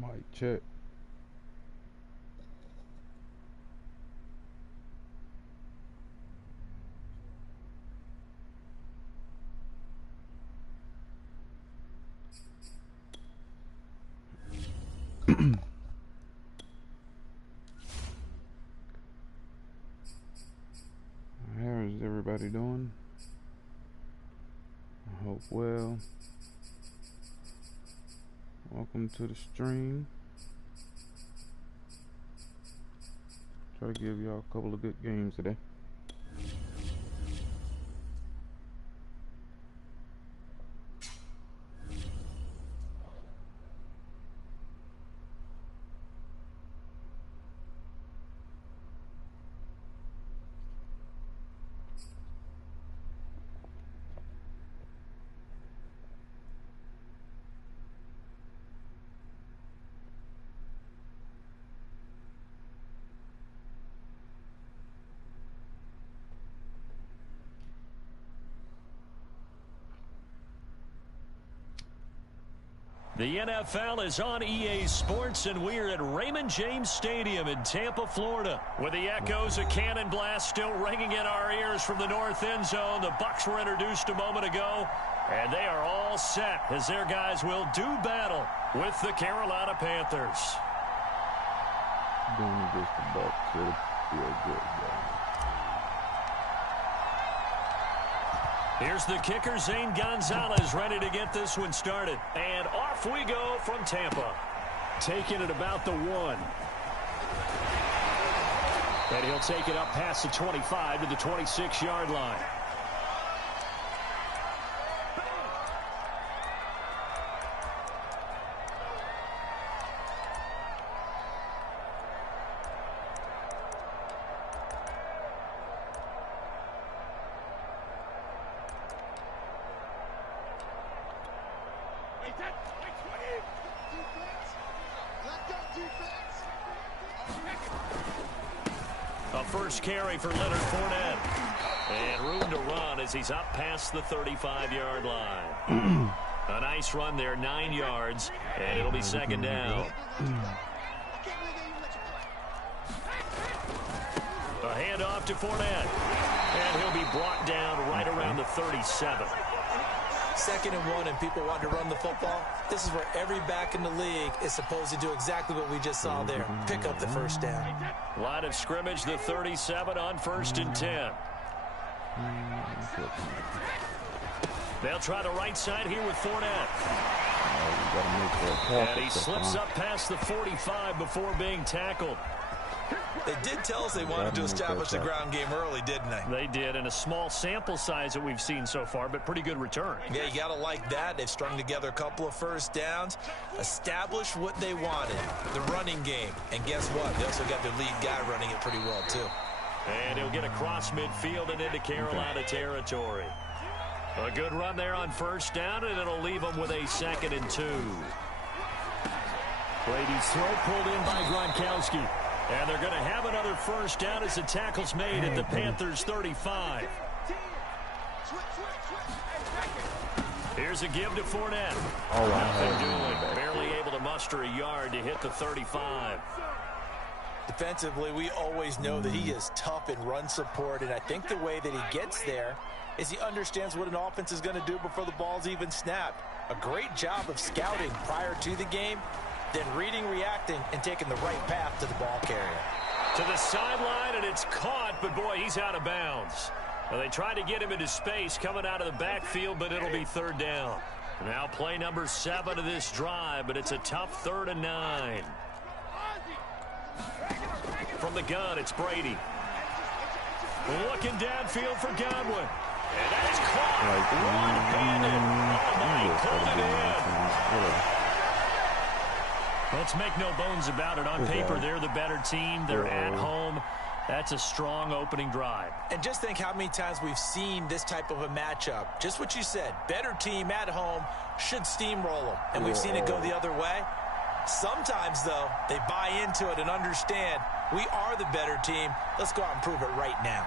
Mic check. How is everybody doing? I hope well. Welcome to the stream. Try to give y'all a couple of good games today. The NFL is on EA Sports, and we're at Raymond James Stadium in Tampa, Florida. With the echoes of cannon blast still ringing in our ears from the north end zone, the Bucs were introduced a moment ago, and they are all set as their guys will do battle with the Carolina Panthers. Going against the Bucs, it'll be a good game. Here's the kicker, Zane Gonzalez, ready to get this one started. And off we go from Tampa. Taking it about the 1. And he'll take it up past the 25 to the 26-yard line. First carry for Leonard Fournette. And room to run as he's up past the 35-yard line. A nice run there, 9 yards, and it'll be second down. A handoff to Fournette. And he'll be brought down right around the 37. 2nd and 1 and people want to run the football. This is where every back in the league is supposed to do exactly what we just saw there. Pick up the first down. Line of scrimmage, the 37 on 1st and 10. They'll try the right side here with Fournette. And he slips up past the 45 before being tackled. They did tell us they wanted to establish the ground game early, didn't they? They did, and a small sample size that we've seen so far, but pretty good return. Yeah, you got to like that. They've strung together a couple of first downs, established what they wanted, the running game. And guess what? They also got their lead guy running it pretty well, too. And he'll get across midfield and into Carolina territory. A good run there on first down, and it'll leave them with a 2nd and 2. Brady's throw pulled in by Gronkowski. And they're going to have another first down as the tackle's made at the Panthers' 35. Here's a give to Fournette. Nothing doing. Barely able to muster a yard to hit the 35. Defensively, we always know that he is tough in run support, and I think the way that he gets there is he understands what an offense is going to do before the ball's even snapped. A great job of scouting prior to the game, then reading, reacting, and taking the right path to the ball carrier. To the sideline, and it's caught, but boy, he's out of bounds. Well, they tried to get him into space coming out of the backfield, but it'll be 3rd down. Now play number 7 of this drive, but it's a tough 3rd and 9. From the gun, it's Brady. Looking downfield for Godwin. And that is caught one-handed. Let's make no bones about it. On paper, they're the better team. They're at home. That's a strong opening drive. And just think how many times we've seen this type of a matchup. Just what you said. Better team at home should steamroll them. And we've seen it go the other way. Sometimes, though, they buy into it and understand we are the better team. Let's go out and prove it right now.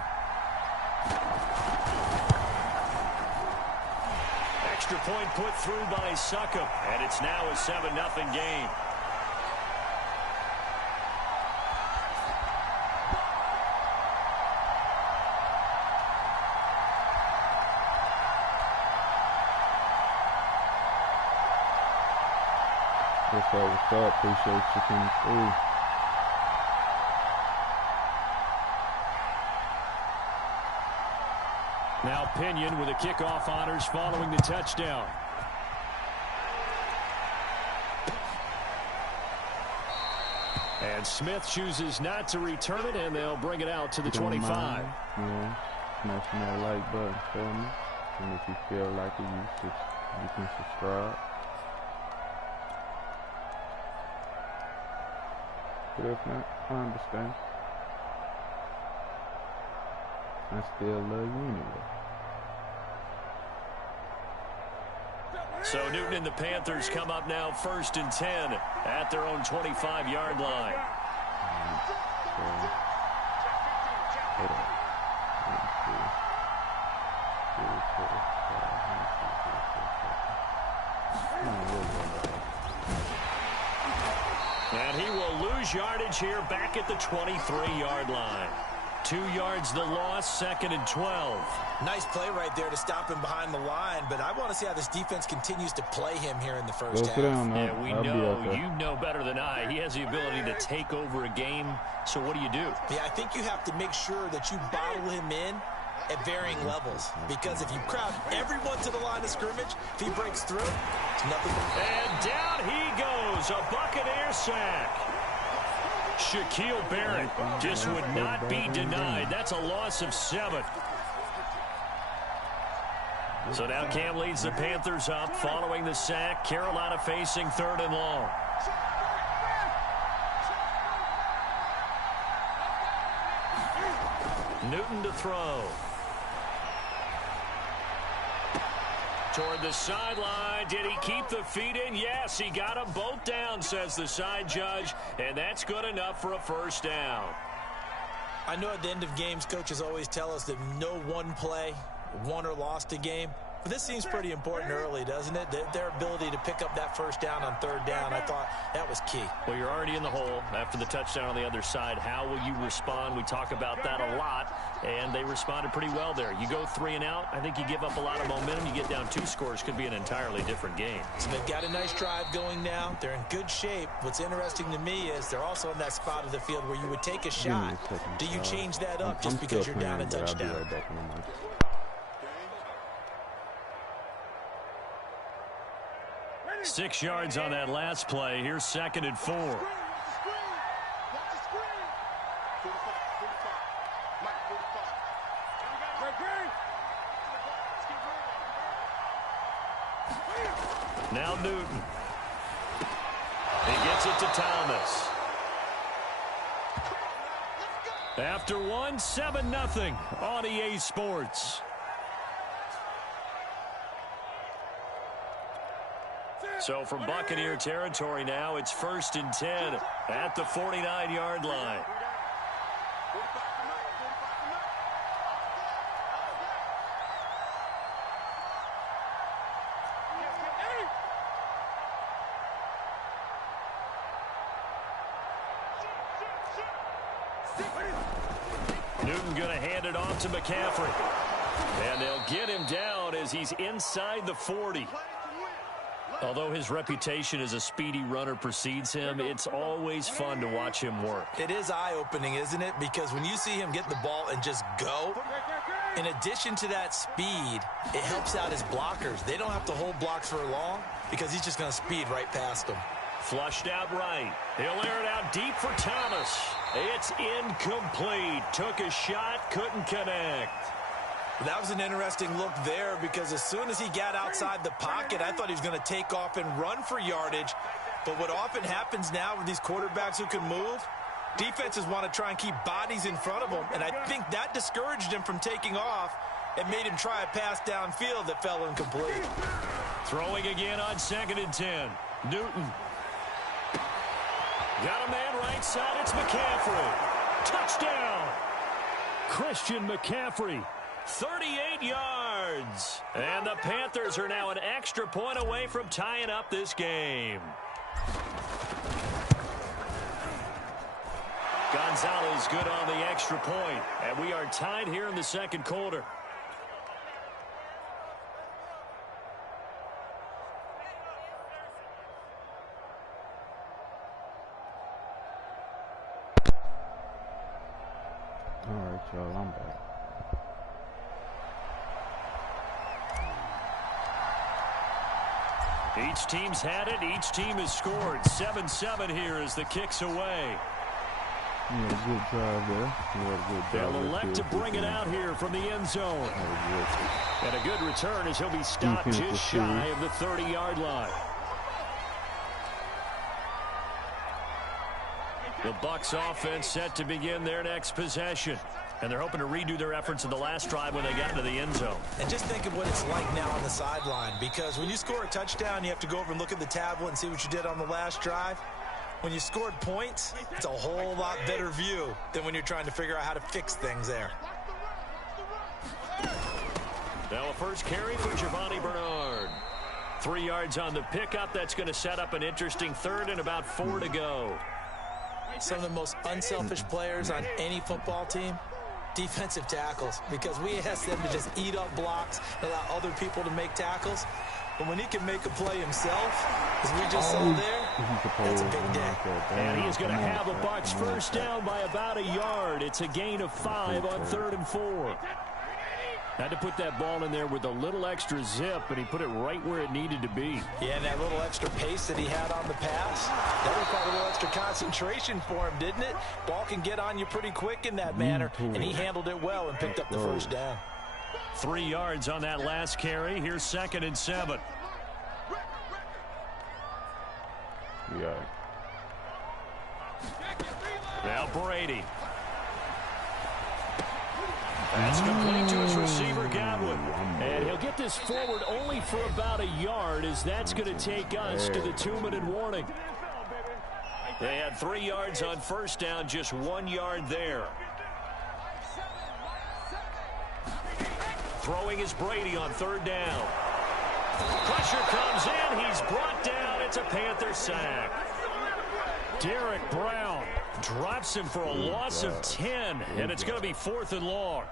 Extra point put through by Succop. And it's now a 7-0 game. What's up? What's up? Appreciate you coming through. Now Pinion with the kickoff honors following the touchdown. And Smith chooses not to return it, and they'll bring it out to the 25. Yeah, smashing that like button for me. And if you feel like it, you can subscribe. But if not, I understand. I still love you anyway. So Newton and the Panthers come up now 1st and 10 at their own 25-yard line. And he will lose yardage here back at the 23-yard line. 2 yards the loss, 2nd and 12. Nice play right there to stop him behind the line, but I want to see how this defense continues to play him here in the first half. Yeah, we know, you know better than I. He has the ability to take over a game, so what do you do? Yeah, I think you have to make sure that you bottle him in at varying levels, because if you crowd everyone to the line of scrimmage, if he breaks through, it's nothing. And down he goes, a Buccaneer sack. Shaquille Barrett just would not be denied. That's a loss of 7. So now Cam leads the Panthers up following the sack. Carolina facing 3rd and long. Newton to throw. Toward the sideline. Did he keep the feet in? Yes, he got them both down, says the side judge, and that's good enough for a first down. I know at the end of games, coaches always tell us that no one play won or lost a game. But this seems pretty important early, doesn't it? Their ability to pick up that first down on 3rd down, I thought that was key. Well, you're already in the hole after the touchdown on the other side. How will you respond? We talk about that a lot, and they responded pretty well there. You go 3 and out, I think you give up a lot of momentum. You get down 2 scores, could be an entirely different game. So they've got a nice drive going now. They're in good shape. What's interesting to me is they're also in that spot of the field where you would take a shot. Do you change that up just because you're down a touchdown? 6 yards on that last play. Here's 2nd and 4. Now Newton. He gets it to Thomas. After 1, 7-0 on EA Sports. So from Buccaneer territory now, it's 1st and 10 at the 49-yard line. Newton going to hand it off to McCaffrey. And they'll get him down as he's inside the 40. Although his reputation as a speedy runner precedes him, it's always fun to watch him work. It is eye-opening, isn't it? Because when you see him get the ball and just go, in addition to that speed, it helps out his blockers. They don't have to hold blocks for long because he's just going to speed right past them. Flushed out right. He'll air it out deep for Thomas. It's incomplete. Took a shot, couldn't connect. That was an interesting look there because as soon as he got outside the pocket, I thought he was going to take off and run for yardage. But what often happens now with these quarterbacks who can move, defenses want to try and keep bodies in front of them. And I think that discouraged him from taking off and made him try a pass downfield that fell incomplete. Throwing again on 2nd and 10. Newton. Got a man right side. It's McCaffrey. Touchdown. Christian McCaffrey. 38 yards. And the Panthers are now an extra point away from tying up this game. Gonzalez good on the extra point. And we are tied here in the 2nd quarter. y'all. I'm back. Each team's had it. Each team has scored. 7-7 here as the kick's away. Yeah, good drive there. They'll elect to bring it out here from the end zone. And a good return as he'll be stopped just shy of the 30-yard line. The Bucs offense set to begin their next possession. And they're hoping to redo their efforts in the last drive when they got into the end zone. And just think of what it's like now on the sideline, because when you score a touchdown, you have to go over and look at the tablet and see what you did on the last drive. When you scored points, it's a whole lot better view than when you're trying to figure out how to fix things there. Now a first carry for Giovanni Bernard. 3 yards on the pickup. That's going to set up an interesting third and about 4 to go. Some of the most unselfish players on any football team, defensive tackles, because we ask them to just eat up blocks and allow other people to make tackles. But when he can make a play himself, as we just saw there, that's a big day. And he is going to have a Bucs first down by about a yard. It's a gain of 5 on 3rd and 4. Had to put that ball in there with a little extra zip, and he put it right where it needed to be. Yeah, and that little extra pace that he had on the pass, that required a little extra concentration for him, didn't it? Ball can get on you pretty quick in that manner, and he handled it well and picked up the first down. 3 yards on that last carry. Here's 2nd and 7. Yeah. Now Brady. That's complete to his receiver, Godwin. And he'll get this forward only for about a yard, as that's going to take us to the 2-minute warning. They had 3 yards on first down, just 1 yard there. Throwing is Brady on 3rd down. Pressure comes in. He's brought down. It's a Panther sack. Derek Brown drops him for a loss of 10, and it's going to be 4th and long.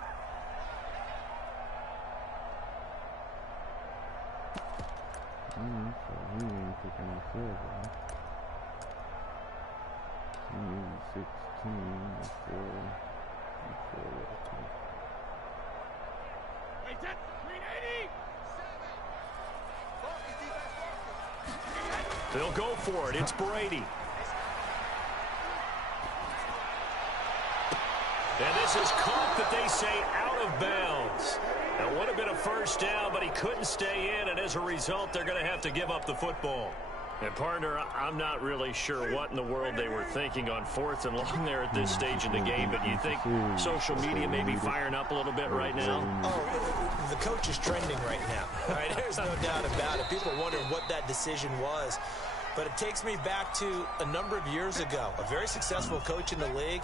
They'll go for it. It's Brady. And this is caught, that they say, out of bounds. That would have been a first down, but he couldn't stay in, and as a result, they're going to have to give up the football. And, partner, I'm not really sure what in the world they were thinking on 4th and long there at this stage in the game, but you think social media may be firing up a little bit right now? Oh, the coach is trending right now. All right, there's no doubt about it. People are wondering what that decision was. But it takes me back to a number of years ago. A very successful coach in the league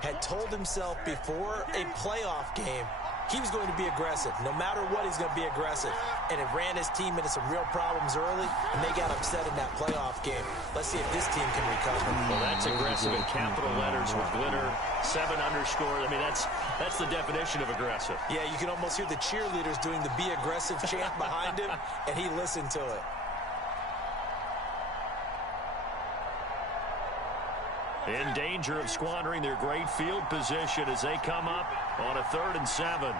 had told himself before a playoff game he was going to be aggressive. No matter what, he's going to be aggressive. And it ran his team into some real problems early, and they got upset in that playoff game. Let's see if this team can recover. Well, that's aggressive in capital letters with glitter, 7 underscore. I mean, that's the definition of aggressive. Yeah, you can almost hear the cheerleaders doing the be aggressive chant behind him, and he listened to it. In danger of squandering their great field position as they come up on a 3rd and 7.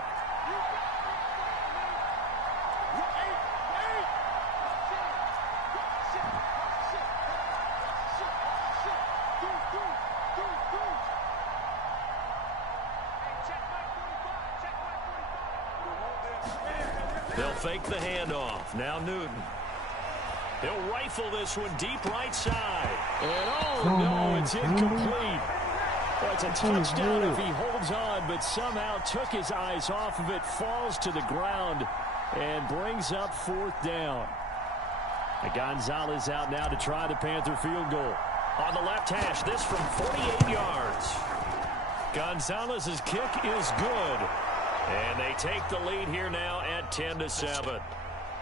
They'll fake the handoff. Now Newton. He'll rifle this one deep right side. And oh no, it's incomplete. Well, it's a touchdown if he holds on, but somehow took his eyes off of it, falls to the ground, and brings up 4th down. And Gonzalez out now to try the Panther field goal. On the left hash, this from 48 yards. Gonzalez's kick is good. And they take the lead here now at 10-7.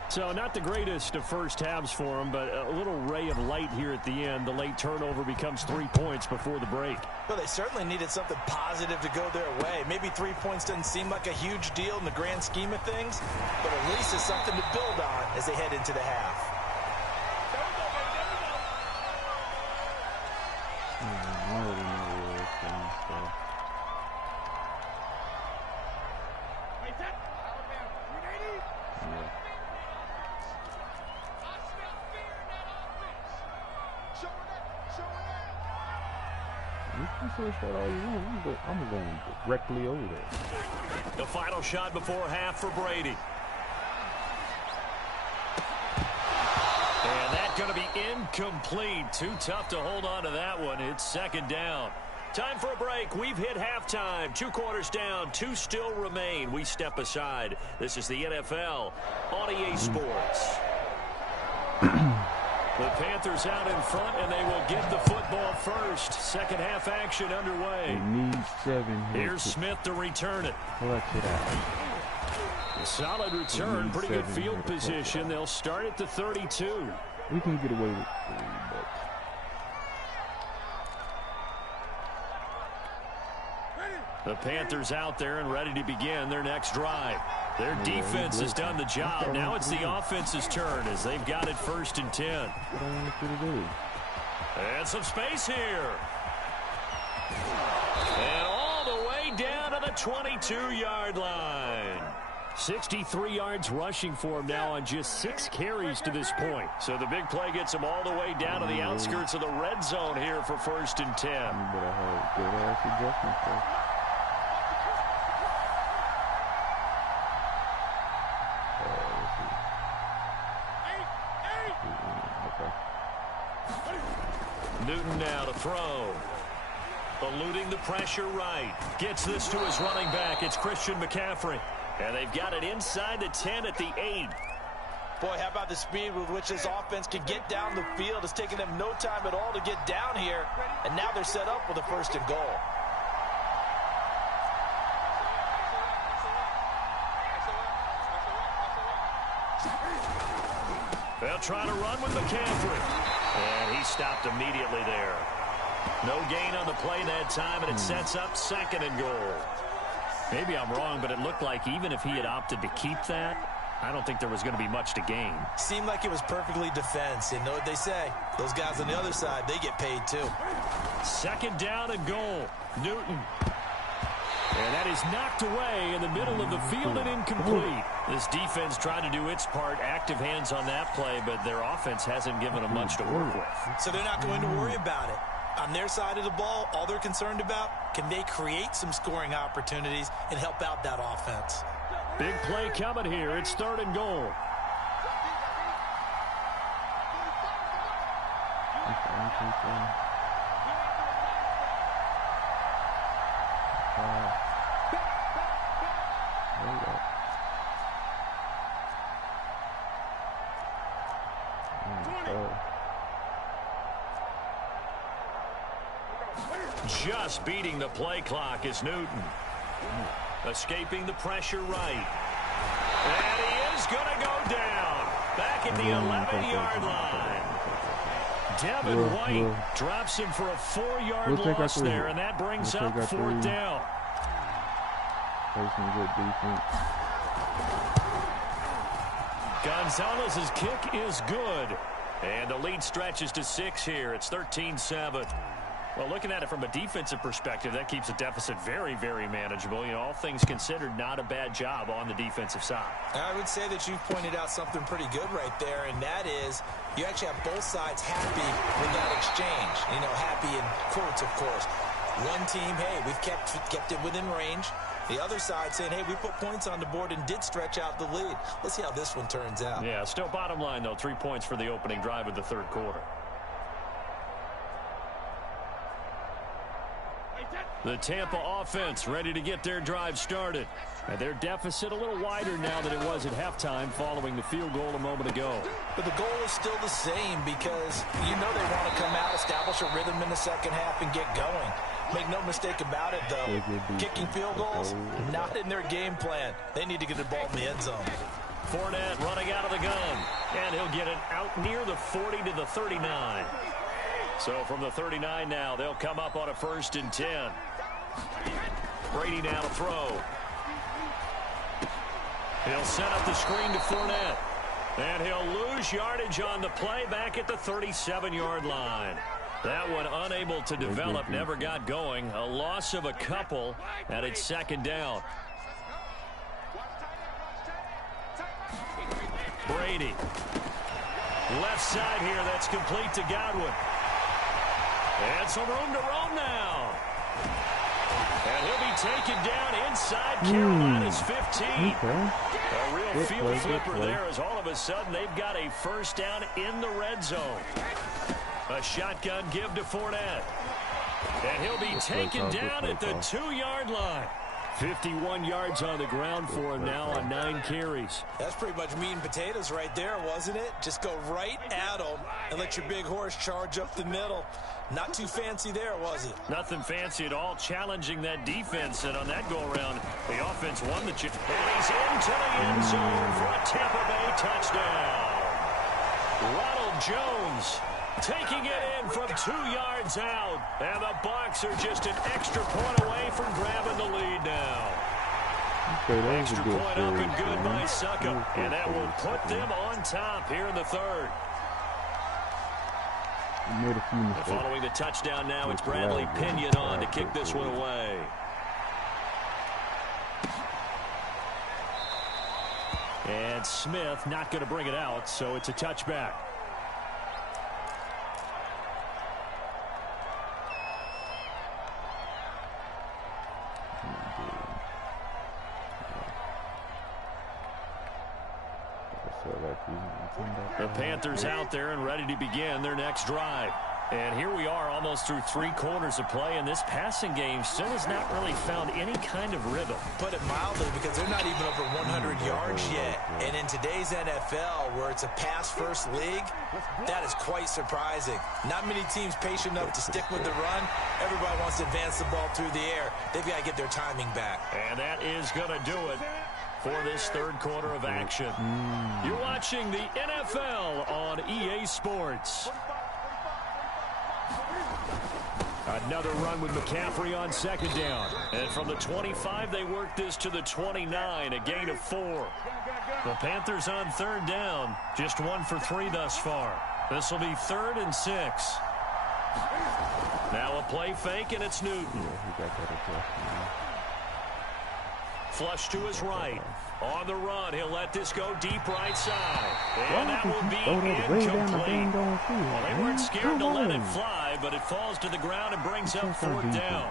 So not the greatest of first halves for them, but a little ray of light here at the end. The late turnover becomes 3 points before the break. Well, they certainly needed something positive to go their way. Maybe 3 points doesn't seem like a huge deal in the grand scheme of things, but at least it's something to build on as they head into the half. You can switch that all you want, but I'm going directly over there. The final shot before half for Brady. And that's going to be incomplete. Too tough to hold on to that one. It's second down. Time for a break. We've hit halftime. 2 quarters down. 2 still remain. We step aside. This is the NFL on EA Sports. The Panthers out in front, and they will get the football first. Second half action underway. It needs 7 here. Here's Smith to return it. Clutch it out. Solid return. Pretty good field position. They'll start at the 32. We can get away with 3, but... The Panthers out there and ready to begin their next drive. Their defense has done the job. Now it's the offense's turn as they've got it first and 10. What I want you to do. And some space here. And all the way down to the 22-yard line. 63 yards rushing for him now on just 6 carries to this point. So the big play gets him all the way down to the outskirts of the red zone here for first and 10. You better have good ass adjustment first. Newton now to throw. Eluding the pressure right. Gets this to his running back. It's Christian McCaffrey. And they've got it inside the 10 at the 8. Boy, how about the speed with which this offense can get down the field? It's taken them no time at all to get down here. And now they're set up with a first and goal. They'll try to run with McCaffrey. And he stopped immediately there. No gain on the play that time, and it sets up second and goal. Maybe I'm wrong, but it looked like even if he had opted to keep that, I don't think there was going to be much to gain. Seemed like it was perfectly defense. You know what they say. Those guys on the other side, they get paid too. Second down and goal. Newton. And that is knocked away in the middle of the field and incomplete. This defense tried to do its part, active hands on that play, but their offense hasn't given them much to work with. So they're not going to worry about it. On their side of the ball, all they're concerned about, can they create some scoring opportunities and help out that offense? Big play coming here. It's third and goal. Just beating the play clock is Newton. Escaping the pressure right. And he is going to go down. Back at the 11-yard line. Devin White drops him for a 4-yard loss there, and that brings up fourth down. Play some good defense. Gonzalez's kick is good. And the lead stretches to 6 here. It's 13-7. Well, looking at it from a defensive perspective, that keeps the deficit very, very manageable. You know, all things considered, not a bad job on the defensive side. I would say that you've pointed out something pretty good right there, and that is you actually have both sides happy with that exchange. You know, happy in quotes, of course. One team, hey, we've kept it within range. The other side saying, hey, we put points on the board and did stretch out the lead. Let's see how this one turns out. Yeah, still bottom line, though, 3 points for the opening drive of the third quarter. The Tampa offense ready to get their drive started. And their deficit a little wider now than it was at halftime following the field goal a moment ago. But the goal is still the same because you know they want to come out, establish a rhythm in the second half, and get going. Make no mistake about it, though. Kicking field goals, not in their game plan. They need to get the ball in the end zone. Fournette running out of the gun. And he'll get it out near the 40 to the 39. So from the 39 now, they'll come up on a first and 10. Brady now to throw. He'll set up the screen to Fournette. And he'll lose yardage on the play back at the 37-yard line. That one unable to develop, never got going. A loss of a couple, and it's second down. Brady. Left side here, that's complete to Godwin. And some room to roam now. And he'll be taken down inside Carolina's 15. Okay. A real field flipper there as all of a sudden they've got a first down in the red zone. A shotgun give to Fournette. And he'll be taken down at the 2-yard line. 51 yards on the ground for him now on 9 carries. That's pretty much meat and potatoes right there, wasn't it? Just go right at him and let your big horse charge up the middle. Not too fancy there, was it? Nothing fancy at all, challenging that defense. And on that go-around, the offense won the chip. And he's into the end zone for a Tampa Bay touchdown. Ronald Jones taking it in from 2 yards out. And the Bucs are just an extra point away from grabbing the lead now. Okay, extra point up and good by Suckup. And that will put them on top here in the third. Made a few mistakes. Following the touchdown now, it's Bradley Pinion on to kick this one away. And Smith not going to bring it out, so it's a touchback. The Panthers out there and ready to begin their next drive. And here we are almost through 3 quarters of play, and this passing game still has not really found any kind of rhythm. Put it mildly, because they're not even over 100 yards yet. And in today's NFL, where it's a pass-first league, that is quite surprising. Not many teams patient enough to stick with the run. Everybody wants to advance the ball through the air. They've got to get their timing back. And that is going to do it for this third quarter of action. You're watching the NFL on EA Sports. Another run with McCaffrey on second down. And from the 25, they work this to the 29, a gain of 4. The Panthers on third down, just 1 for 3 thus far. This will be 3rd and 6. Now a play fake, and it's Newton. Flush to his right. On the run, he'll let this go deep right side. And that will be incomplete. Well, they weren't scared to let it fly, but it falls to the ground and brings up 4th down.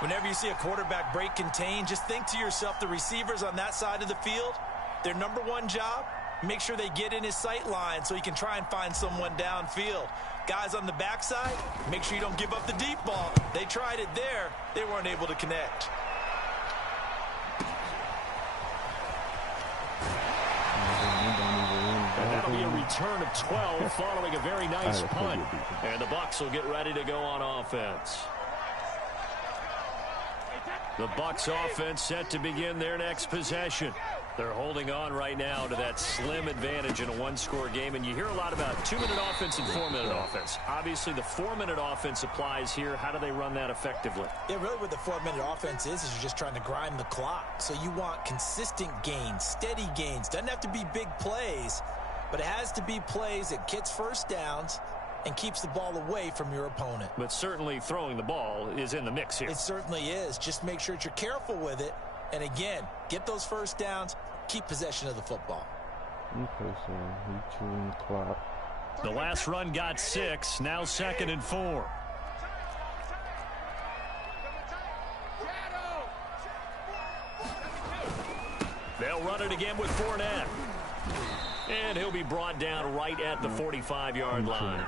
Whenever you see a quarterback break contain, just think to yourself, the receivers on that side of the field, their number one job, make sure they get in his sight line so he can try and find someone downfield. Guys on the backside, make sure you don't give up the deep ball. They tried it there. They weren't able to connect. And that'll be a return of 12 following a very nice punt. And the Bucs will get ready to go on offense. The Bucs offense set to begin their next possession. They're holding on right now to that slim advantage in a 1-score game. And you hear a lot about 2-minute offense and 4-minute offense. Obviously, the 4-minute offense applies here. How do they run that effectively? Yeah, really what the 4-minute offense is you're just trying to grind the clock. So you want consistent gains, steady gains. Doesn't have to be big plays, but it has to be plays that gets first downs and keeps the ball away from your opponent. But certainly throwing the ball is in the mix here. It certainly is. Just make sure that you're careful with it. And again, get those first downs, keep possession of the football. Okay, so he's chewing the clock. The last run got 6, now 2nd and 4. They'll run it again with Fournette. And he'll be brought down right at the 45-yard line.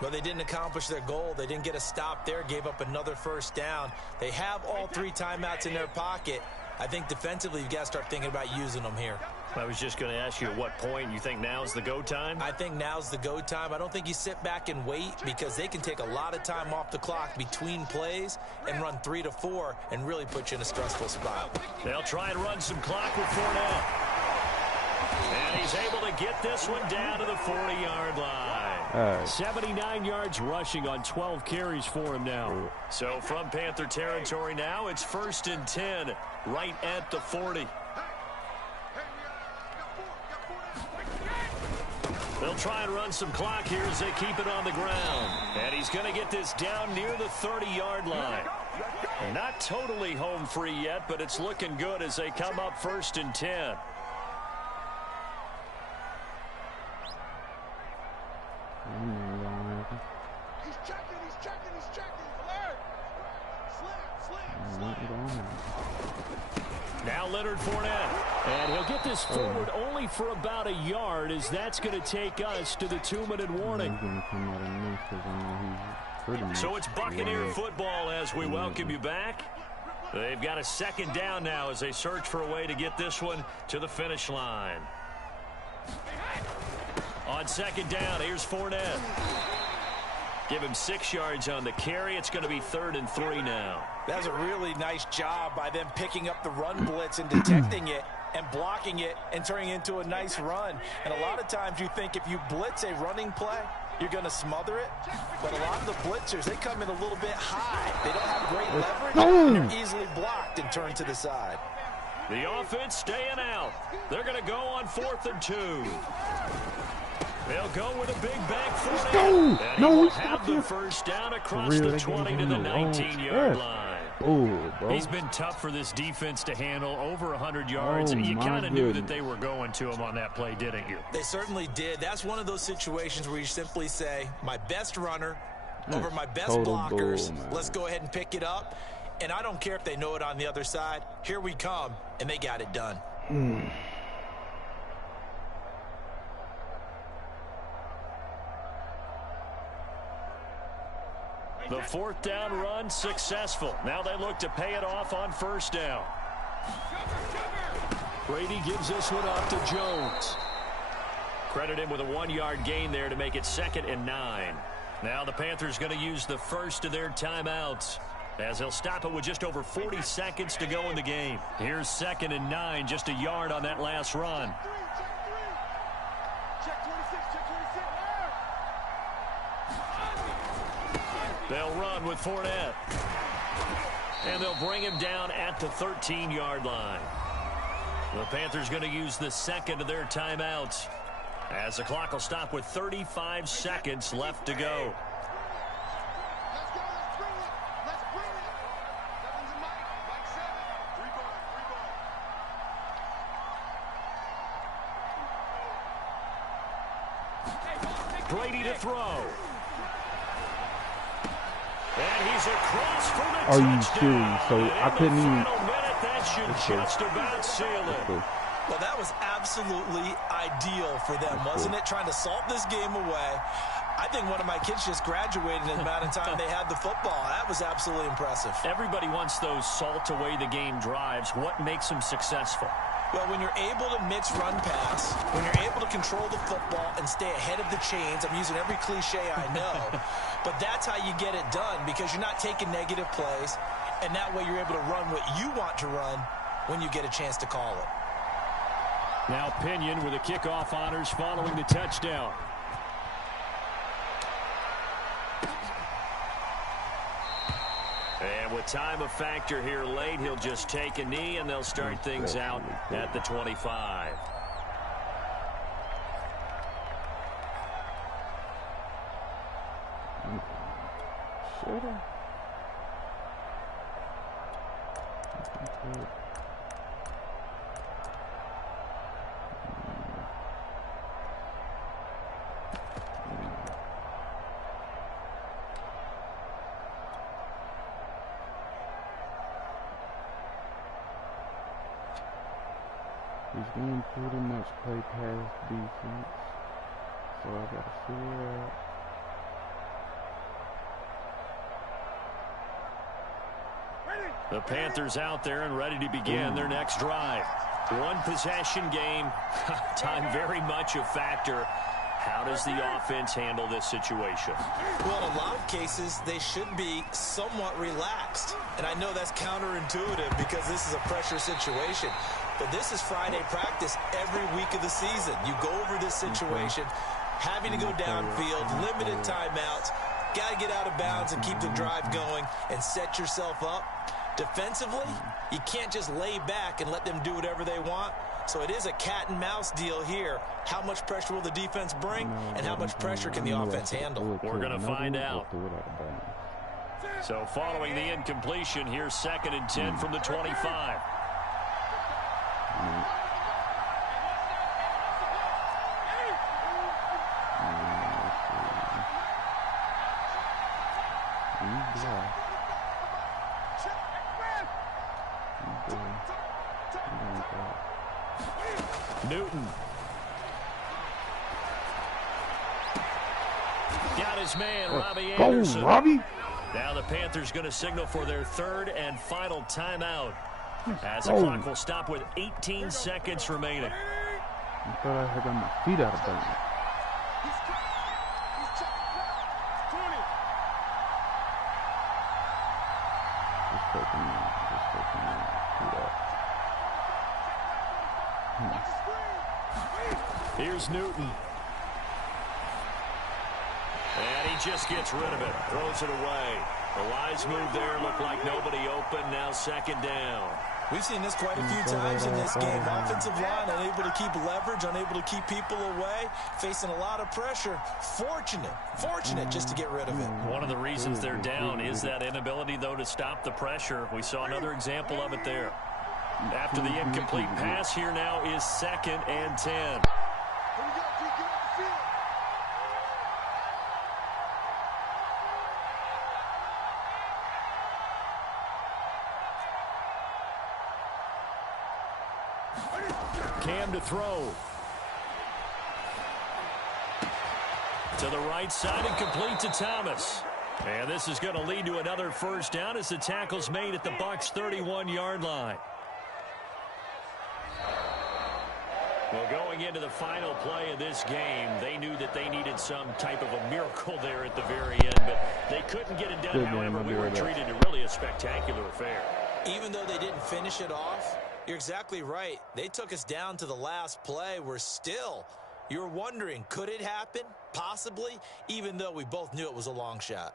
Well, they didn't accomplish their goal. They didn't get a stop there, gave up another first down. They have all 3 timeouts in their pocket. I think defensively you've got to start thinking about using them here. I was just going to ask you at what point you think now's the go time? I think now's the go time. I don't think you sit back and wait because they can take a lot of time off the clock between plays and run 3 to 4 and really put you in a stressful spot. They'll try and run some clock with Fournette. And he's able to get this one down to the 40-yard line. 79 yards rushing on 12 carries for him now. So from Panther territory now, it's 1st and 10 right at the 40. They'll try and run some clock here as they keep it on the ground. And he's going to get this down near the 30-yard line. Not totally home free yet, but it's looking good as they come up 1st and 10. Now Leonard Fournette. And he'll get this forward only for about a yard, as that's going to take us to the 2-minute warning. So it's Buccaneer football as we welcome you back. They've got a second down now as they search for a way to get this one to the finish line. On second down, here's Fournette. Give him 6 yards on the carry. It's going to be 3rd and 3 now. That's a really nice job by them picking up the run blitz and detecting it and blocking it and turning it into a nice run. And a lot of times you think if you blitz a running play, you're going to smother it. But a lot of the blitzers, they come in a little bit high. They don't have great leverage, and they're easily blocked and turned to the side. The offense staying out. They're going to go on 4th and 2. They'll go with a big bang for it. And he will have the first down across the 20 to the 19-yard line. He's been tough for this defense to handle, over 100 yards. You kind of knew that they were going to him on that play, didn't you? They certainly did. That's one of those situations where you simply say, my best runner over my best blockers. Let's go ahead and pick it up. And I don't care if they know it on the other side. Here we come, and they got it done. The 4th down run successful. Now they look to pay it off on 1st down. Brady gives this one off to Jones. Credit him with a 1-yard gain there to make it 2nd and 9. Now the Panthers going to use the first of their timeouts, as they'll stop it with just over 40 seconds to go in the game. Here's 2nd and 9, just a yard on that last run. They'll run with Fournette. And they'll bring him down at the 13-yard line. The Panthers going to use the second of their timeouts, as the clock will stop with 35 seconds left to go. Brady to throw. And he's across for the touchdown. Are you serious? So I couldn't even. That should just about seal it. Well, that was absolutely ideal for them, wasn't it? Trying to salt this game away. I think one of my kids just graduated in the amount of time they had the football. That was absolutely impressive. Everybody wants those salt away the game drives. What makes them successful? Well, when you're able to mix run pass, when you're able to control the football and stay ahead of the chains, I'm using every cliche I know, but that's how you get it done, because you're not taking negative plays, and that way you're able to run what you want to run when you get a chance to call it. Now Pinion with the kickoff honors following the touchdown. And with time a factor here late, he'll just take a knee, and they'll start things out at the 25. He's going to pretty much play past defense, so I got to figure out. The Panthers out there and ready to begin their next drive. One possession game, time very much a factor. How does the offense handle this situation? Well, in a lot of cases, they should be somewhat relaxed. And I know that's counterintuitive because this is a pressure situation. But this is Friday practice every week of the season. You go over this situation, having to go downfield, limited timeouts, got to get out of bounds and keep the drive going and set yourself up. Defensively, you can't just lay back and let them do whatever they want. So it is a cat and mouse deal here. How much pressure will the defense bring, and how much pressure can the offense handle? We're going to find out. So following the incompletion, here's 2nd and 10 from the 25. Newton. Got his man, Robbie Anderson. Robbie. Now the Panthers going to signal for their third and final timeout, as the clock will stop with 18 seconds remaining. I thought I had got my feet out of bed. Here's Newton. And he just gets rid of it. Throws it away. A wise move there. Looked like nobody open. Now second down. We've seen this quite a few times in this game. Offensive line unable to keep leverage, unable to keep people away, facing a lot of pressure. Fortunate just to get rid of it. One of the reasons they're down is that inability, though, to stop the pressure. We saw another example of it there. After the incomplete pass, here now is 2nd and 10. Cam to throw. To the right side and complete to Thomas. And this is going to lead to another first down as the tackle's made at the Bucs' 31-yard line. Well, going into the final play of this game, they knew that they needed some type of a miracle there at the very end, but they couldn't get it done. However, we were treated to really a spectacular affair. Even though they didn't finish it off, you're exactly right. They took us down to the last play. You're wondering, could it happen? Possibly, even though we both knew it was a long shot.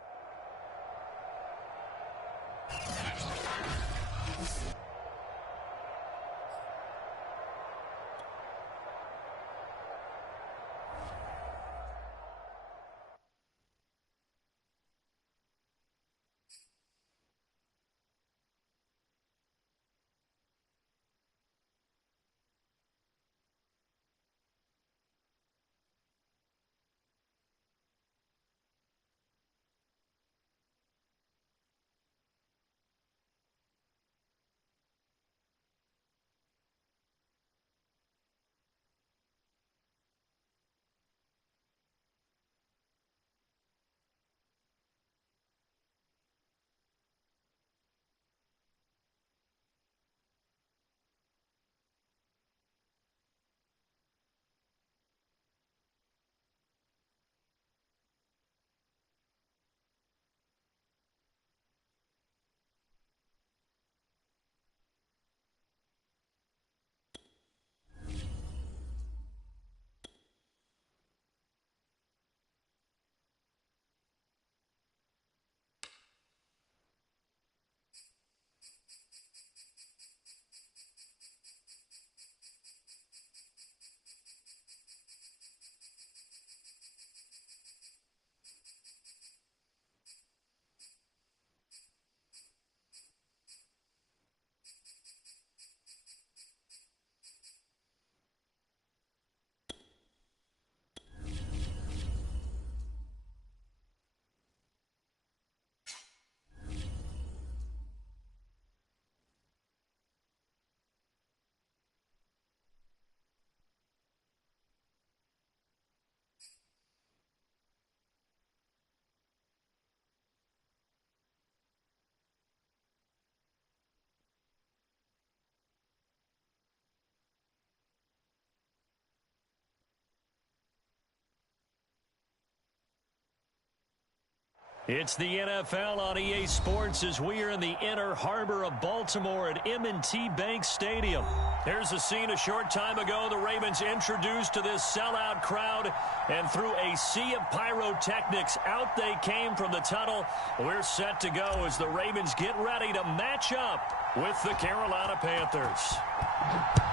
It's the NFL on EA Sports as we are in the inner harbor of Baltimore at M&T Bank Stadium. Here's a scene a short time ago. The Ravens introduced to this sellout crowd, and through a sea of pyrotechnics, out they came from the tunnel. We're set to go as the Ravens get ready to match up with the Carolina Panthers.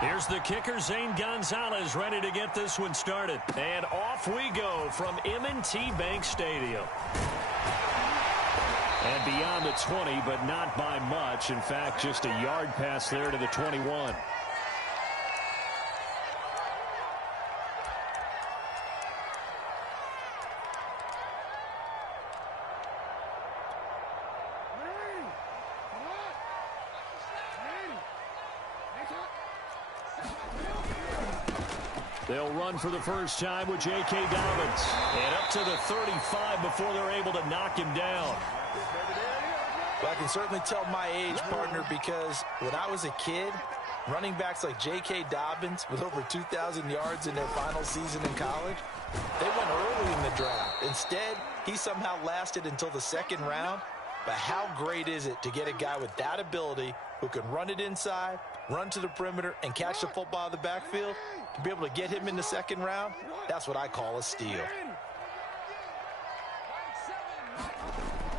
Here's the kicker, Zane Gonzalez, ready to get this one started. And off we go from M&T Bank Stadium. And beyond the 20, but not by much. In fact, just a yard pass there to the 21. They'll run for the first time with J.K. Dobbins. And up to the 35 before they're able to knock him down. Well, I can certainly tell my age, partner, because when I was a kid, running backs like J.K. Dobbins with over 2,000 yards in their final season in college, they went early in the draft. Instead, he somehow lasted until the second round. But how great is it to get a guy with that ability who can run it inside, run to the perimeter, and catch the football out of the backfield? To be able to get him in the second round, that's what I call a steal.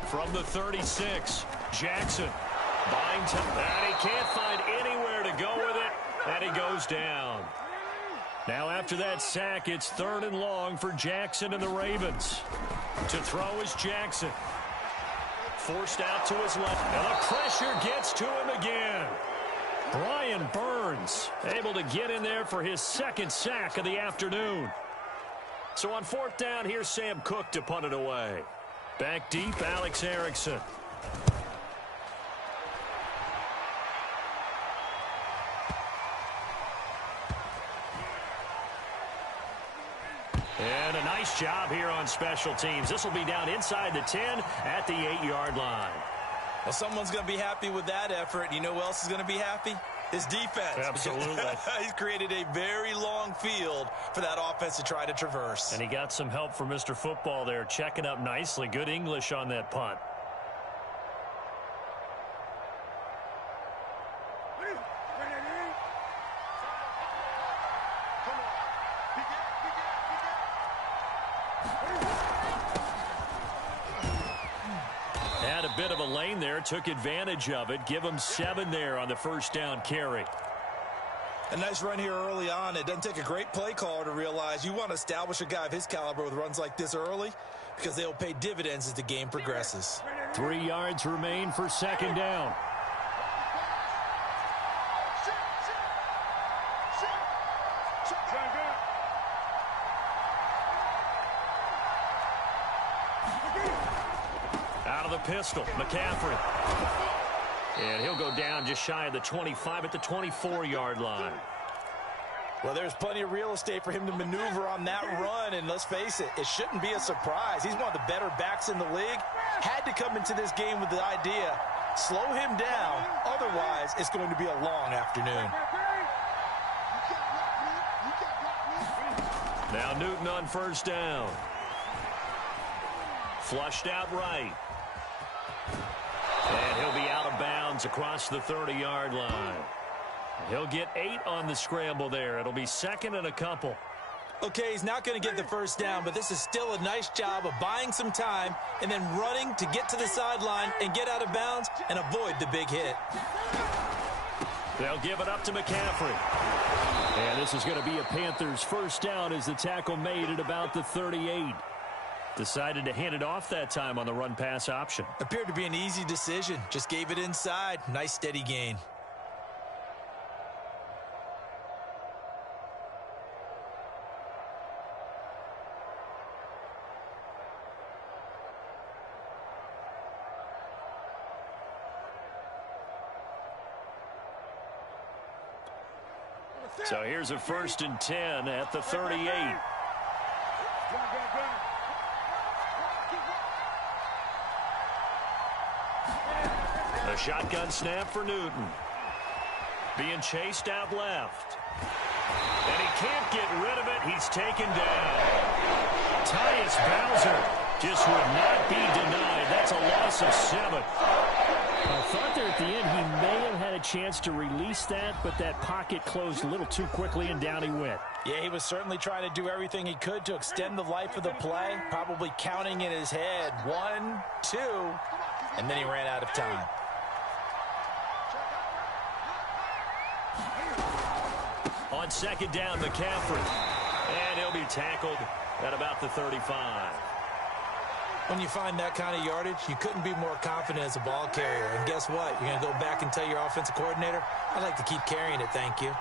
From the 36, Jackson buying time, and he can't find anywhere to go with it, and he goes down. Now after that sack, it's 3rd and long for Jackson and the Ravens. To throw is Jackson. Forced out to his left, and the pressure gets to him again. Brian Burns able to get in there for his 2nd sack of the afternoon. So on 4th down, here's Sam Cook to punt it away. Back deep, Alex Erickson. And a nice job here on special teams. This will be down inside the 10 at the 8-yard line. Well, someone's going to be happy with that effort. You know who else is going to be happy? His defense. Absolutely. He's created a very long field for that offense to try to traverse. And he got some help from Mr. Football there, checking up nicely. Good English on that punt. Had a bit of a lane there, took advantage of it. Give him 7 there on the 1st down carry. A nice run here early on. It doesn't take a great play caller to realize you want to establish a guy of his caliber with runs like this early because they'll pay dividends as the game progresses. 3 yards remain for 2nd down. Pistol, McCaffrey. And he'll go down just shy of the 25 at the 24-yard line. Well, there's plenty of real estate for him to maneuver on that run, and let's face it, it shouldn't be a surprise. He's one of the better backs in the league. Had to come into this game with the idea, slow him down, otherwise it's going to be a long afternoon. Now Newton on 1st down. Flushed out right. And he'll be out of bounds across the 30-yard line. He'll get 8 on the scramble there. It'll be 2nd and a couple. Okay, he's not going to get the 1st down, but this is still a nice job of buying some time and then running to get to the sideline and get out of bounds and avoid the big hit. They'll give it up to McCaffrey. And this is going to be a Panthers 1st down as the tackle made at about the 38. Decided to hand it off that time on the run-pass option. Appeared to be an easy decision. Just gave it inside. Nice steady gain. So here's a 1st and 10 at the 38. A shotgun snap for Newton. Being chased out left. And he can't get rid of it. He's taken down. Tyus Bowser just would not be denied. That's a loss of 7. I thought there at the end he may have had a chance to release that, but that pocket closed a little too quickly and down he went. Yeah, he was certainly trying to do everything he could to extend the life of the play, probably counting in his head 1, 2, and then he ran out of time. On 2nd down, McCaffrey. And he'll be tackled at about the 35. When you find that kind of yardage, you couldn't be more confident as a ball carrier. And guess what? You're going to go back and tell your offensive coordinator, I'd like to keep carrying it, thank you.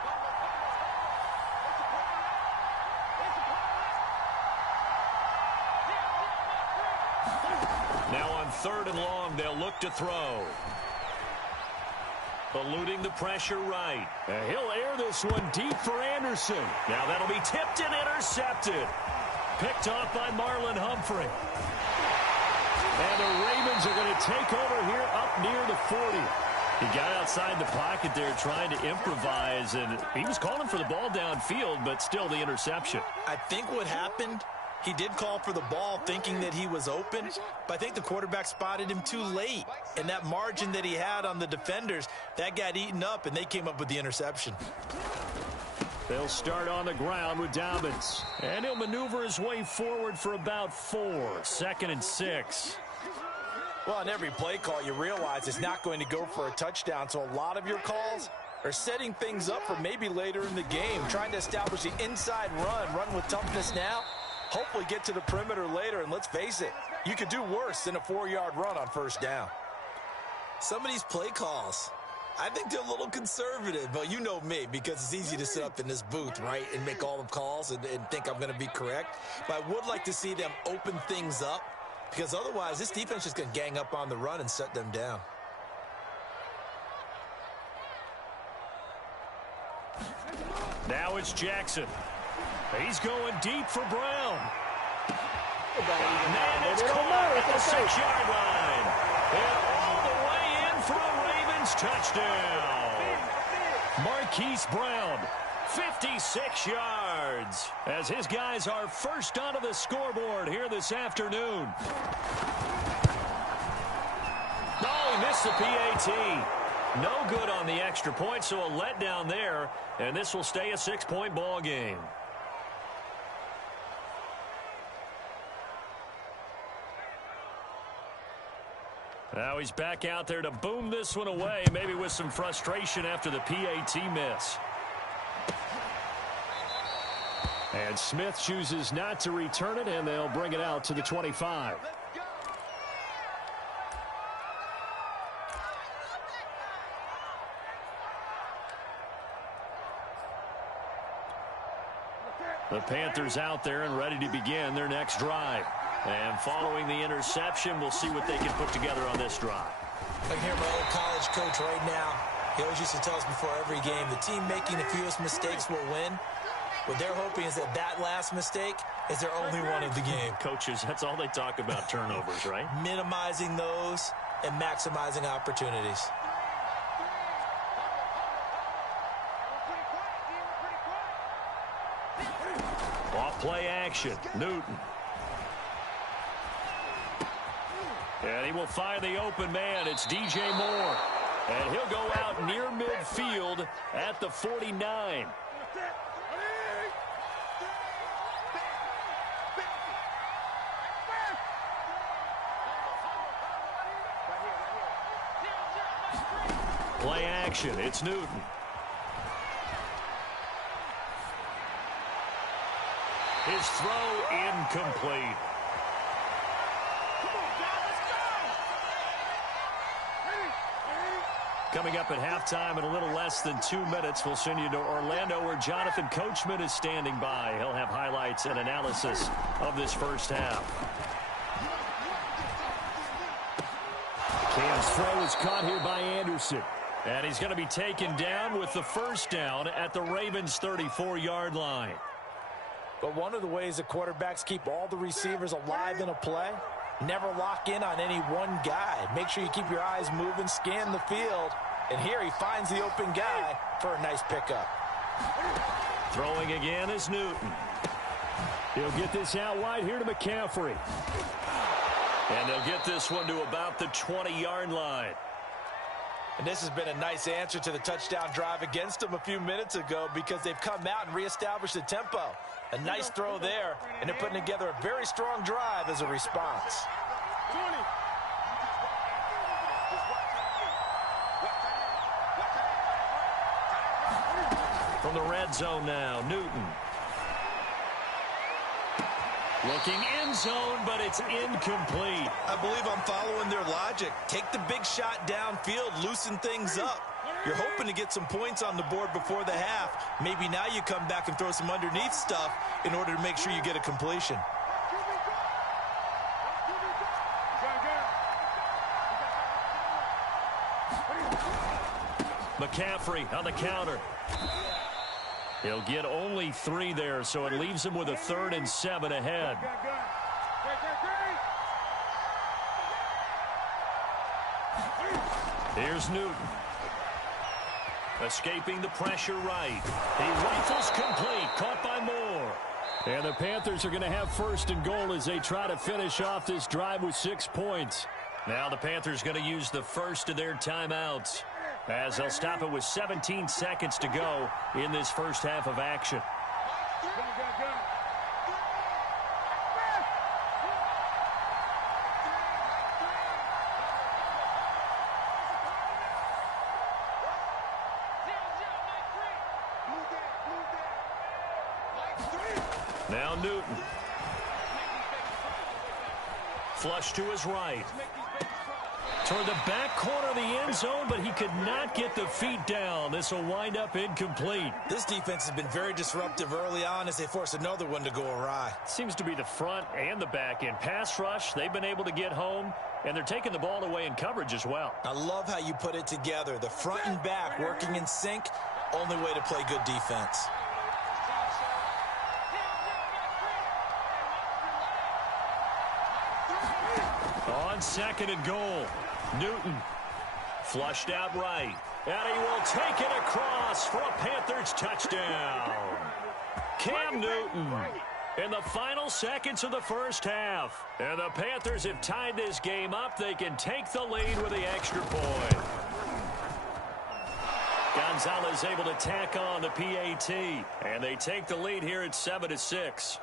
Now on 3rd and long, they'll look to throw. Eluding the pressure right. And he'll air this one deep for Anderson. Now that'll be tipped and intercepted. Picked off by Marlon Humphrey. And the Ravens are going to take over here up near the 40. He got outside the pocket there trying to improvise, and he was calling for the ball downfield, but still the interception. I think what happened, he did call for the ball thinking that he was open, but I think the quarterback spotted him too late. And that margin that he had on the defenders, that got eaten up, and they came up with the interception. They'll start on the ground with Dobbins. And he'll maneuver his way forward for about 4. 2nd and 6. Well, on every play call, you realize it's not going to go for a touchdown. So a lot of your calls are setting things up for maybe later in the game, trying to establish the inside run with toughness now. Hopefully get to the perimeter later, and let's face it, you could do worse than a 4-yard run on 1st down. Some of these play calls, I think they're a little conservative, but you know me, because it's easy to sit up in this booth, right, and make all the calls and think I'm going to be correct. But I would like to see them open things up, because otherwise this defense is going to gang up on the run and shut them down. Now it's Jackson. He's going deep for Brown. And it's caught at the 6-yard line. And all the way in for a Ravens touchdown. Marquise Brown, 56 yards, as his guys are first onto the scoreboard here this afternoon. Oh, he missed the PAT. No good on the extra point, so a letdown there, and this will stay a 6-point ball game. Now he's back out there to boom this one away, maybe with some frustration after the PAT miss. And Smith chooses not to return it, and they'll bring it out to the 25. The Panthers out there and ready to begin their next drive. And following the interception, we'll see what they can put together on this drive. I can hear my old college coach right now. He always used to tell us before every game, the team making the fewest mistakes will win. What they're hoping is that that last mistake is their only one of the game. Coaches, that's all they talk about, turnovers, right? Minimizing those and maximizing opportunities. Off play action, Newton. And he will find the open man. It's DJ Moore. And he'll go out near midfield at the 49. Play action. It's Newton. His throw incomplete. Coming up at halftime in a little less than 2 minutes, we'll send you to Orlando where Jonathan Coachman is standing by. He'll have highlights and analysis of this first half. Cam's throw is caught here by Anderson. And he's going to be taken down with the first down at the Ravens' 34-yard line. But one of the ways the quarterbacks keep all the receivers alive in a play, never lock in on any one guy. Make sure you keep your eyes moving, scan the field. And here he finds the open guy for a nice pickup. Throwing again is Newton. He'll get this out wide here to McCaffrey. And they'll get this one to about the 20-yard line. And this has been a nice answer to the touchdown drive against them a few minutes ago because they've come out and reestablished the tempo. A nice throw there, and they're putting together a very strong drive as a response. From the red zone now, Newton. Looking end zone, but it's incomplete. I believe I'm following their logic. Take the big shot downfield, loosen things up. You're hoping to get some points on the board before the half. Maybe now you come back and throw some underneath stuff in order to make sure you get a completion. McCaffrey on the counter. He'll get only 3 there, so it leaves him with a 3rd and 7 ahead. Here's Newton. Escaping the pressure right. He rifles complete. Caught by Moore. And the Panthers are going to have 1st and goal as they try to finish off this drive with 6 points. Now the Panthers going to use the first of their timeouts, as they'll stop it with 17 seconds to go in this first half of action. Now Newton. Flush to his right. Toward the back corner of the end zone, but he could not get the feet down. This will wind up incomplete. This defense has been very disruptive early on as they force another one to go awry. Seems to be the front and the back end. Pass rush, they've been able to get home, and they're taking the ball away in coverage as well. I love how you put it together. The front and back working in sync, only way to play good defense. On 2nd and goal, Newton flushed out right, and he will take it across for a Panthers touchdown. Cam Newton in the final seconds of the first half. And the Panthers have tied this game up. They can take the lead with the extra point. Gonzalez able to tack on the PAT, and they take the lead here at 7-6.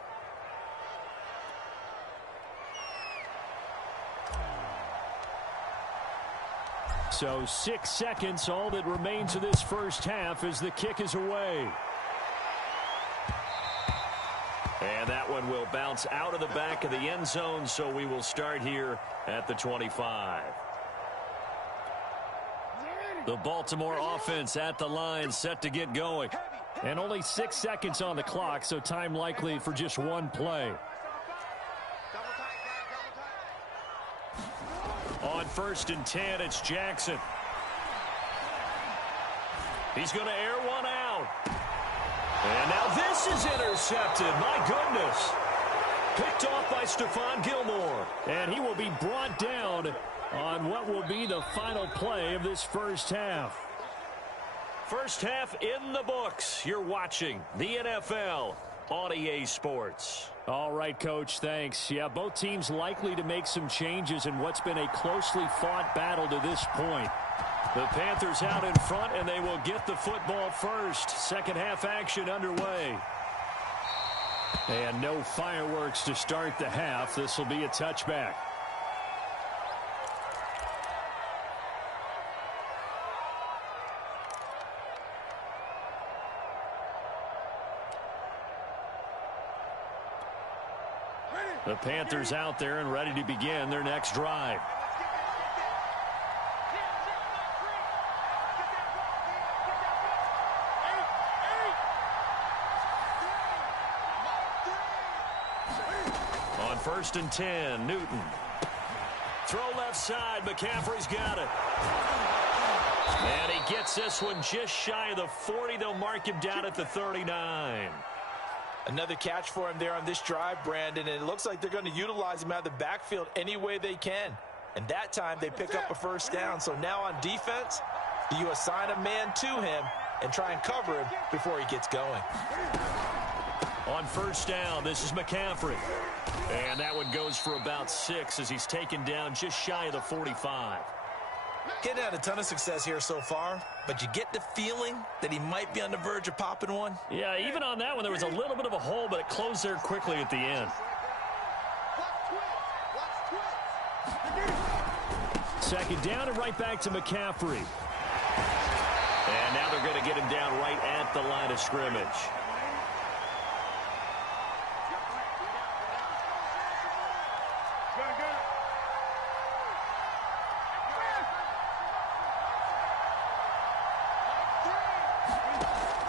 So 6 seconds, all that remains of this first half as the kick is away. And that one will bounce out of the back of the end zone, so we will start here at the 25. The Baltimore offense at the line, set to get going. And only 6 seconds on the clock, so time likely for just one play. On 1st and 10, it's Jackson. He's going to air one out. And now this is intercepted. My goodness. Picked off by Stephon Gilmore. And he will be brought down on what will be the final play of this first half. First half in the books. You're watching the NFL on EA Sports. All right, Coach, thanks. Yeah, both teams likely to make some changes in what's been a closely fought battle to this point. The Panthers out in front, and they will get the football first. Second half action underway. And no fireworks to start the half. This will be a touchback. The Panthers out there and ready to begin their next drive. On 1st and 10, Newton. Throw left side. McCaffrey's got it. And he gets this one just shy of the 40. They'll mark him down at the 39. Another catch for him there on this drive, Brandon, and it looks like they're going to utilize him out of the backfield any way they can. And that time they pick up a first down. So now on defense, you assign a man to him and try and cover him before he gets going. On 1st down, this is McCaffrey. And that one goes for about 6 as he's taken down just shy of the 45. Getting had a ton of success here so far, but you get the feeling that he might be on the verge of popping one. Yeah, even on that one, there was a little bit of a hole, but it closed there quickly at the end. Second down and right back to McCaffrey. And now they're going to get him down right at the line of scrimmage.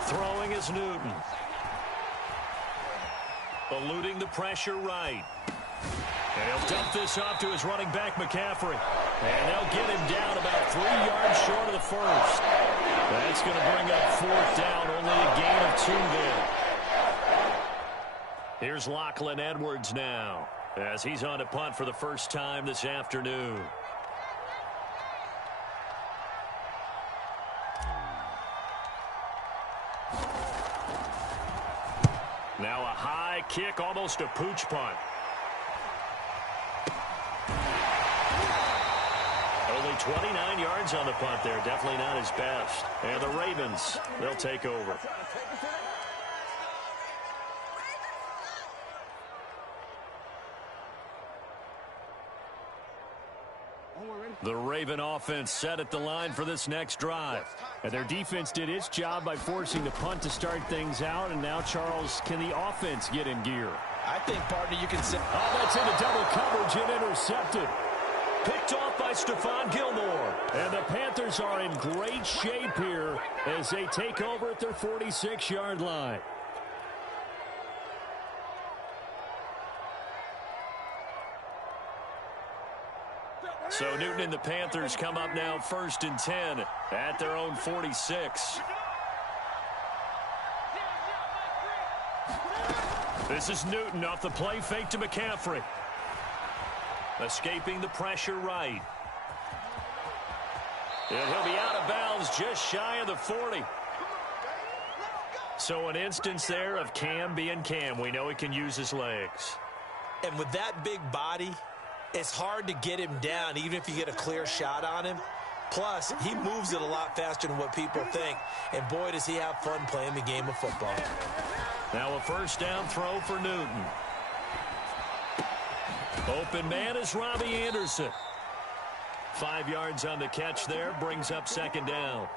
Throwing is Newton. Eluding the pressure right. And he'll dump this off to his running back, McCaffrey. And they'll get him down about 3 yards short of the first. That's going to bring up fourth down, only a gain of 2 there. Here's Lachlan Edwards now, as he's on to punt for the first time this afternoon. Now a high kick, almost a pooch punt. Only 29 yards on the punt there. Definitely not his best. And the Ravens, they'll take over. The Raven offense set at the line for this next drive. And their defense did its job by forcing the punt to start things out. And now, Charles, can the offense get in gear? I think, partner, you can say... Oh, that's into double coverage and intercepted. Picked off by Stephon Gilmore. And the Panthers are in great shape here as they take over at their 46-yard line. So Newton and the Panthers come up now 1st and 10 at their own 46. This is Newton off the play fake to McCaffrey. Escaping the pressure right. And he'll be out of bounds just shy of the 40. So an instance there of Cam being Cam. We know he can use his legs. And with that big body, it's hard to get him down, even if you get a clear shot on him. Plus, he moves it a lot faster than what people think. And boy, does he have fun playing the game of football. Now a first down throw for Newton. Open man is Robbie Anderson. 5 yards on the catch there, brings up 2nd down.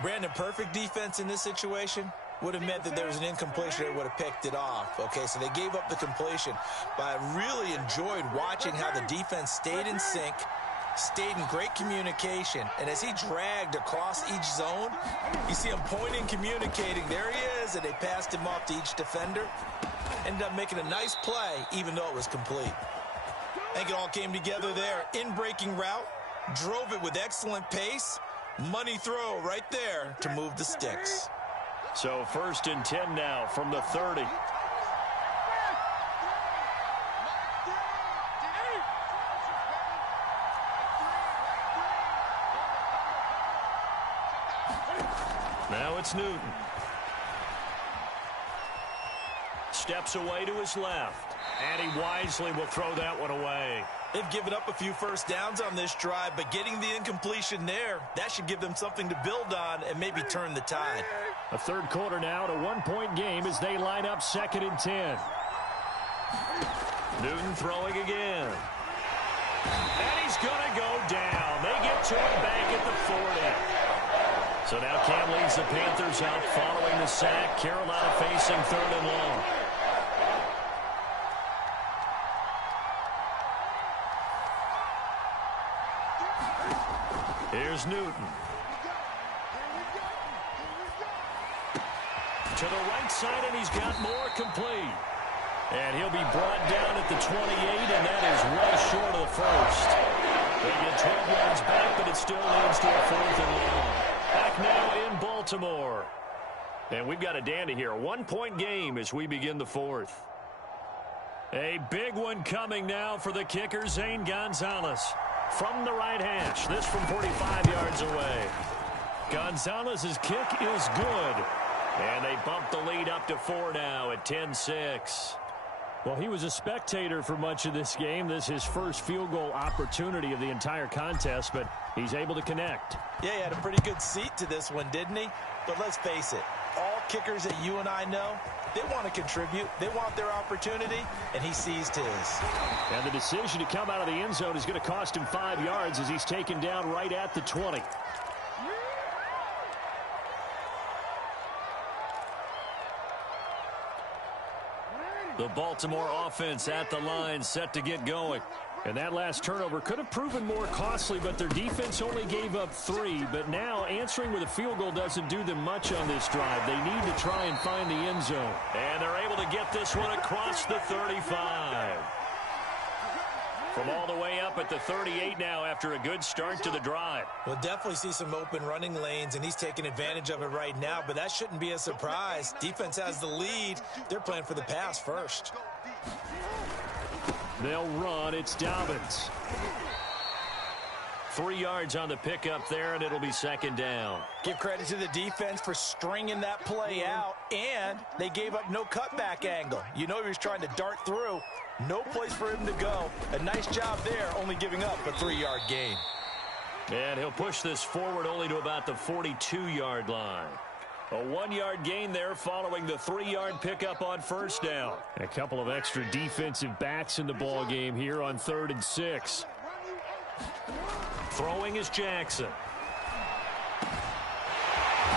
Brandon, perfect defense in this situation would have meant that there was an incompletion that would have picked it off. Okay, so they gave up the completion. But I really enjoyed watching how the defense stayed in sync, stayed in great communication. And as he dragged across each zone, you see him pointing, communicating. There he is, and they passed him off to each defender. Ended up making a nice play, even though it was complete. I think it all came together there. In-breaking route, drove it with excellent pace. Money throw right there to move the sticks. So 1st and 10 now from the 30. Now it's Newton. Steps away to his left. And he wisely will throw that one away. They've given up a few first downs on this drive, but getting the incompletion there, that should give them something to build on and maybe turn the tide. A third quarter now to 1-point game as they line up 2nd and 10. Newton throwing again. And he's going to go down. They get to him back at the 40. So now Cam leads the Panthers out following the sack. Carolina facing 3rd and long. Here's Newton. To the right side, and he's got more complete. And he'll be brought down at the 28, and that is well short of the first. They get 12 yards back, but it still leads to a 4th and long. Back now in Baltimore. And we've got a dandy here. A 1-point game as we begin the 4th. A big one coming now for the kicker, Zane Gonzalez. From the right hash, this from 45 yards away. Gonzalez's kick is good. And they bump the lead up to 4 now at 10-6. Well, he was a spectator for much of this game. This is his first field goal opportunity of the entire contest, but he's able to connect. Yeah, he had a pretty good seat to this one, didn't he? But let's face it, all kickers that you and I know, they want to contribute. They want their opportunity, and he seized his. And the decision to come out of the end zone is going to cost him 5 yards as he's taken down right at the 20. The Baltimore offense at the line, set to get going. And that last turnover could have proven more costly, but their defense only gave up 3. But now answering with a field goal doesn't do them much on this drive. They need to try and find the end zone. And they're able to get this one across the 35. From all the way up at the 38 now after a good start to the drive. We'll definitely see some open running lanes, and he's taking advantage of it right now, but that shouldn't be a surprise. Defense has the lead. They're playing for the pass first. They'll run. It's Dobbins. 3 yards on the pickup there, and it'll be second down. Give credit to the defense for stringing that play out, and they gave up no cutback angle. You know he was trying to dart through. No place for him to go. A nice job there, only giving up a 3-yard gain. And he'll push this forward only to about the 42-yard line. A 1-yard gain there following the 3-yard pickup on first down. A couple of extra defensive backs in the ball game here on 3rd and 6. Throwing is Jackson.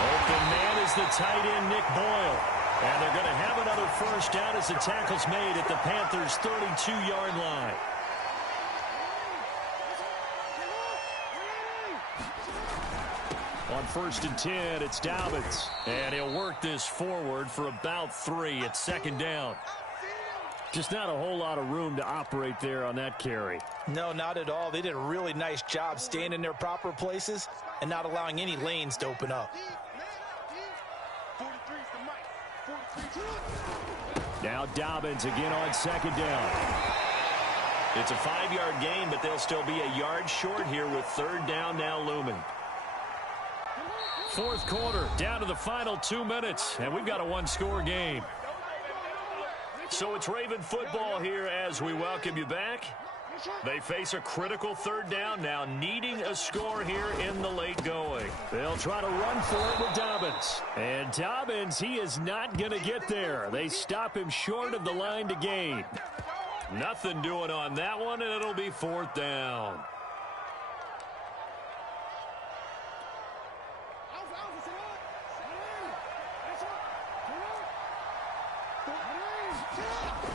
Open man is the tight end, Nick Boyle. And they're going to have another first down as the tackle's made at the Panthers' 32-yard line. On 1st and 10, it's Dobbins. And he'll work this forward for about 3. It's second down. Just not a whole lot of room to operate there on that carry. No, not at all. They did a really nice job staying in their proper places and not allowing any lanes to open up. Now Dobbins again on second down. It's a 5-yard gain, but they'll still be a yard short here with 3rd down now looming. 4th quarter, down to the final 2 minutes, and we've got a 1-score game. So it's Raven football here as we welcome you back. They face a critical 3rd down now, needing a score here in the late going. They'll try to run for it with Dobbins. And Dobbins, he is not going to get there. They stop him short of the line to gain. Nothing doing on that one, and it'll be 4th down.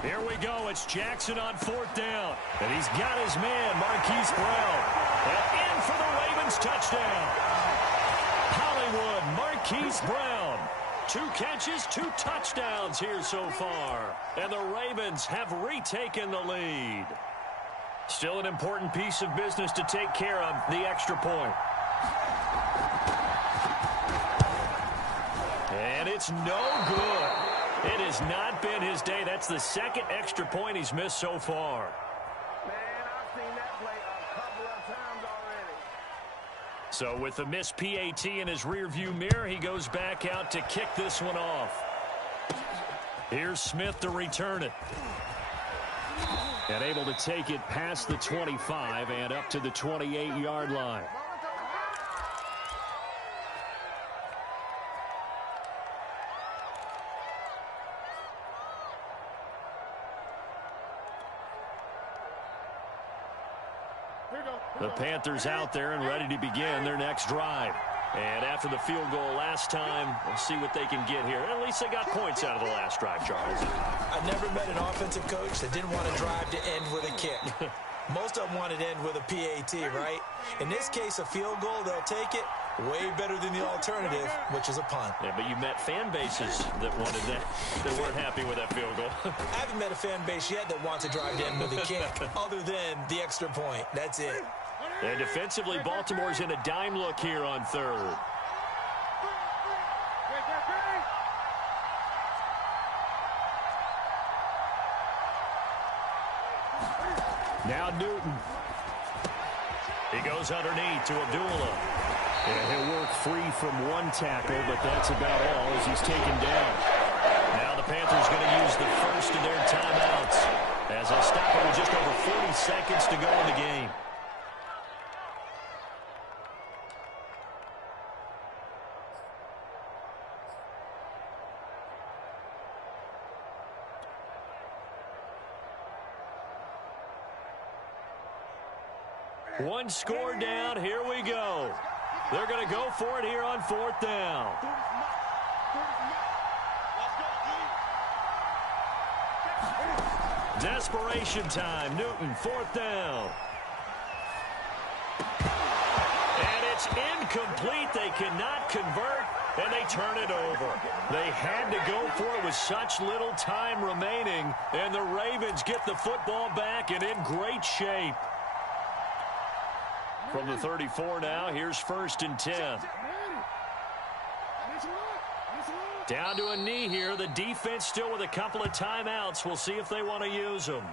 Here we go. It's Jackson on 4th down. And he's got his man, Marquise Brown. And in for the Ravens touchdown. Hollywood, Marquise Brown. 2 catches, 2 touchdowns here so far. And the Ravens have retaken the lead. Still an important piece of business to take care of, the extra point. And it's no good. It has not been his day. That's the 2nd extra point he's missed so far. Man, I've seen that play a couple of times already. So with the missed PAT in his rearview mirror, he goes back out to kick this one off. Here's Smith to return it. And able to take it past the 25 and up to the 28-yard line. The Panthers out there and ready to begin their next drive. And after the field goal last time, we'll see what they can get here. At least they got points out of the last drive, Charles. I never met an offensive coach that didn't want to drive to end with a kick. Most of them wanted to end with a PAT, right? In this case, a field goal, they'll take it. Way better than the alternative, which is a punt. Yeah, but you met fan bases that wanted that, that weren't happy with that field goal. I haven't met a fan base yet that wants to drive to end with a kick, other than the extra point. That's it. And defensively, Baltimore's in a dime look here on 3rd. Now Newton. He goes underneath to Abdullah. And he'll work free from one tackle, but that's about all as he's taken down. Now the Panthers going to use the first of their timeouts as they stop it with just over 40 seconds to go in the game. One score down. Here we go. They're going to go for it here on 4th down. Desperation time. Newton, 4th down. And it's incomplete. They cannot convert. And they turn it over. They had to go for it with such little time remaining, and the Ravens get the football back and in great shape. From the 34 now, here's 1st and 10. Down to a knee here. The defense still with a couple of timeouts. We'll see if they want to use them.